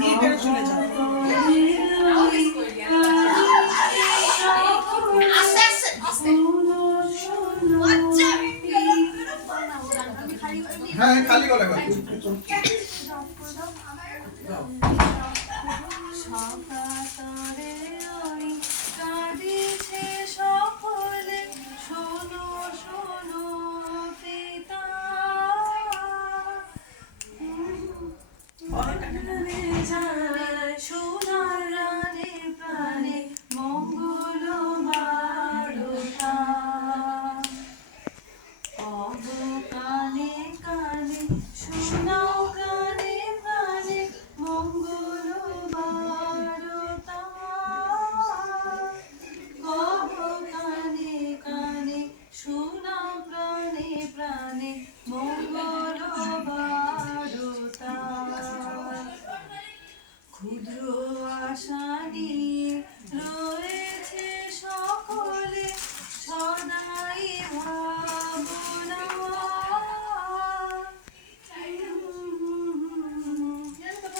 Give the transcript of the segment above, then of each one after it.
নিয়ে বেরো চলে যাও। হ্যাঁ খালি গলা গাও। ক্ষুদ্র আশা নিয়ে রয়েছে সকলে সদাই ভাবনা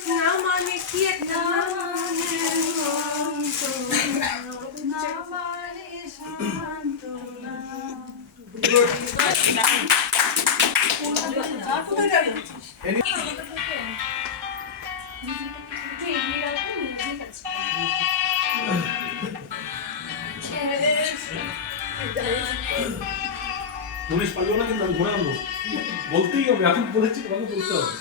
না মানে কি একটা না মানে সান্ত্বনা পুলিশ পালিও না, কিন্তু আমি ধরে আনবো, বলতেই হবে, এখন বলেছি তোমাকে বলতে হবে।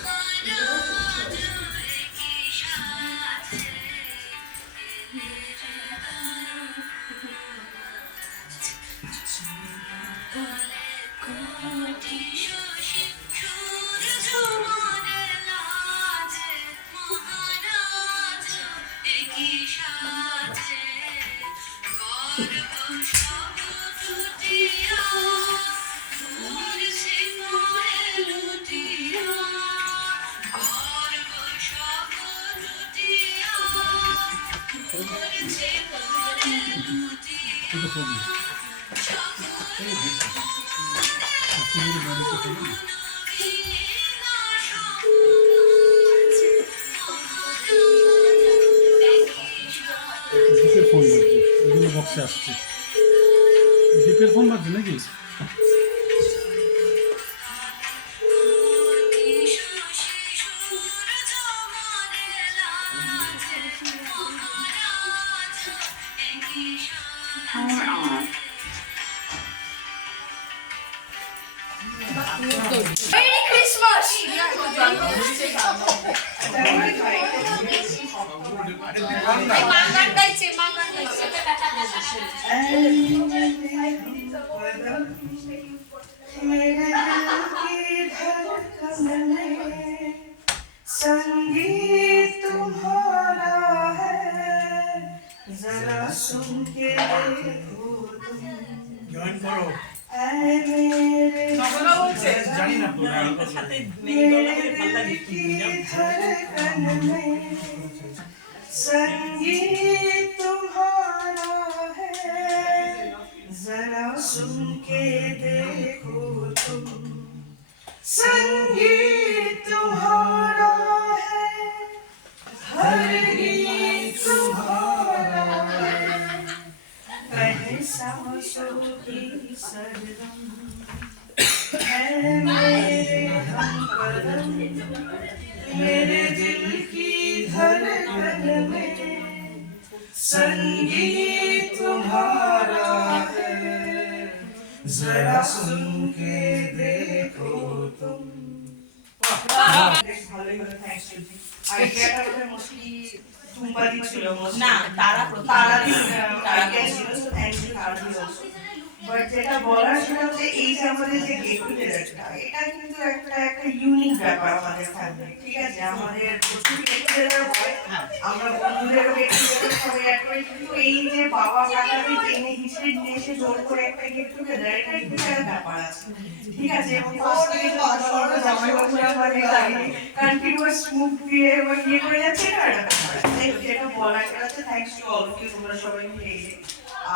দীপের ফোন বাজছে, ওই জন্য বক্সে আসছে। দীপের ফোন বাজছে নাকি? Merry Christmas! Mangan gaইছে, mangan gaইছে। मेरे दिल की धड़कन में संगीत तुम्हारा है, जरा सुन के देखो तुम। जॉइन करो। जानी ना मेरे दिल की धड़कन में संगीत तुम्हारा है, जरा सुन के देखो तुम। संगीत तुम्हारा है, हर गीत तुम्हारा है, कहे सांसों की सरगम है मेरे हमकदम, मेरे दिल की धड़कन में संगीत तुम्हारा है, जरा सुन के देखो तुम। ভালোই হলো, থ্যাঙ্কস টু আইডিয়াটা ওদের মোস্টলি টুম্পা দিচ্ছিল, না তারা তারা ছিল, থ্যাঙ্কস টু তারা দিল। বাট যেটা বলার সেটা হচ্ছে এই যে আমাদের যে গেট টুগেদারটা, এটা কিন্তু একটা ইউনিক ব্যাপার আমাদের থাকবে, ঠিক আছে? আমাদের প্রচুর গেট টুগেদার হয়, আমরা বন্ধুদেরও গেট টুগেদার সবাই অ্যাড করি, কিন্তু এই যে বাবা কাকাকে টেনে হিসেবে নিয়ে এসে জোর করে একটা গেট টুগেদার, এটা একটু একটা ব্যাপার আছে, ঠিক আছে? এবং ফার্স্ট থেকে জামাই বাবুরা মানে কন্টিনিউয়াস মুখ দিয়ে ইয়ে করে যাচ্ছে, এটা একটা ব্যাপার আছে। যেটা বলার আছে thanks to all of you, তোমরা সবাই মিলে এলে।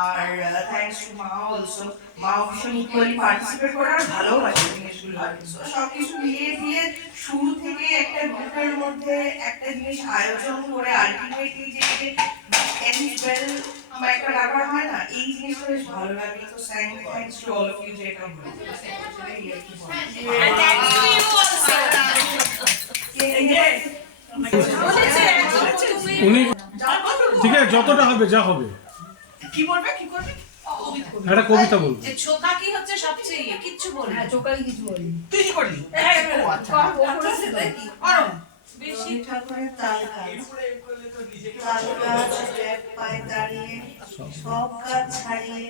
আর থ্যাঙ্কস টু মা অলসো, মাও ভীষণ ইকুয়ালি পার্টিসিপেট করে আর ভালোবাসে জিনিসগুলো। সো সব কিছু মিলিয়ে দিয়ে শুরু থেকে একটা গ্রুপের মধ্যে একটা জিনিস আয়োজন করে আলটিমেটলি যে এন্ড ওয়েল আমার একটা ব্যাপার হয় না, এই জিনিসটা বেশ ভালো লাগলো। তো thanks to all of you যে এটা বলতে সেটাই আর কি বলা। And thanks to you also. উনি ঠিক আছে, যতটা হবে যা হবে। কি বলবে কি করবে? একটা কবিতা বলবো। যে ছোকা কি হচ্ছে সবচেয়ে কিচ্ছু বলি তুই কি করলি? বেশি ঠাকুরের তাল গাছ, তাল গাছ এক পায়ে দাঁড়িয়ে সব কাজ ছাড়িয়ে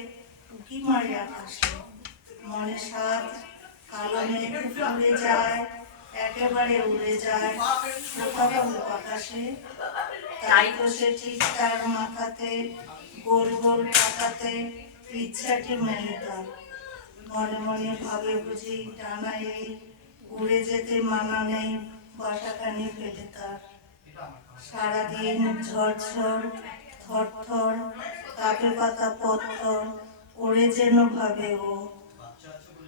উকি মারে আকাশে, মনে সাত কালো মেঘ উড়ে যায়, একেবারে উড়ে যায় পতাকা আকাশে। তাই তো সে ঠিক তার মাথাতে গোল গোল টাকাতে ইচ্ছাটি মেলে তার, মনে মনে ভাবে বুঝি টানা এই উড়ে যেতে মানা নেই বাসাখানি পেলে তার। সারাদিন ঝড়ঝড় থর থর কাপে পাতা পত্থর ওড়ে যেন ভাবে ও।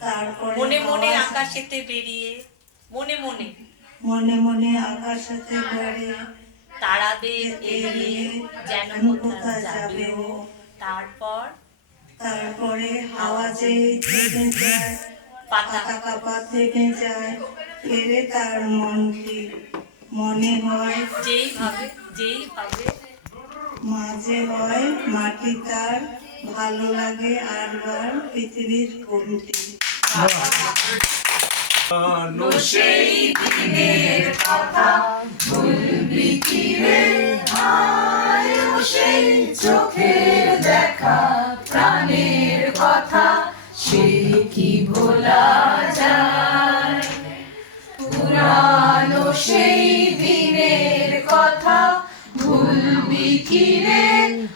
তারপরে মনে মনে আকাশেতে বেরিয়ে মনে মনে মনে মনে আকাশেতে বেড়ে তারাদের এড়িয়ে যেন কোথায় যাবে ও। তারপর তারপরে হাওয়া যে থেকে যায়, পাতা পাতা কাপা থেকে যায়, ফেরে তার মনটি মনে হয় যেইভাবে মাঝে হয় মাটি তার, ভালো লাগে আরবার পৃথিবীর কোনটি। সেই দিনের কথা ভুলবি কি রে, হায় ও সেই চোখের দেখা প্রাণের কথা, সে কি ভোলা যায়। পুরানো সেই দিনের কথা ভুলবি কি রে,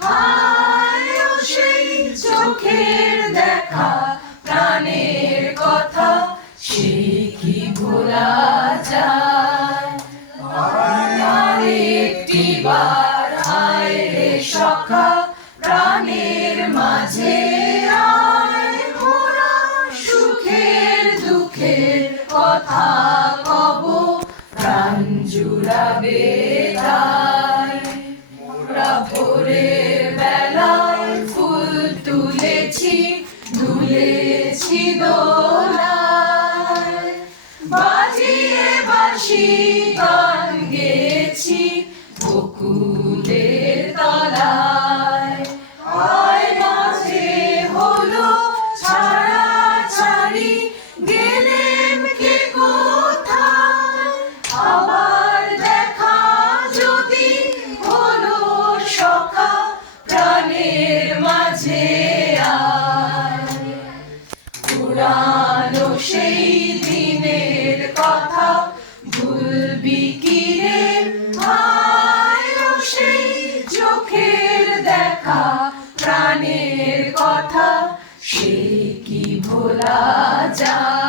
হায় ও সেই চোখের দেখা প্রাণের কথা, সে কি ভোলা যায়। আর একটি বার আয় রে সখা প্রাণের মাঝে আয়, মোরা সুখের দুঃখের কথা কব প্রাণ জুড়াবে তাই। মোরা ভোরের বেলায় ফুল তুলেছি দুলেছি দোলায়, বাজিয়ে বাঁশি গান গেয়েছি বকুলের তলায়। আয় মাঝে হলো ছাড়াছাড়ি গেলেম কে কোথায়, আবার দেখা যদি হলো সখা প্রাণের মাঝে আয়। পুরানো সেই দিনের কথা ভুলবি কি রে, হায় ও সেই চোখের দেখা প্রাণের কথা, সে কি ভোলা যায়।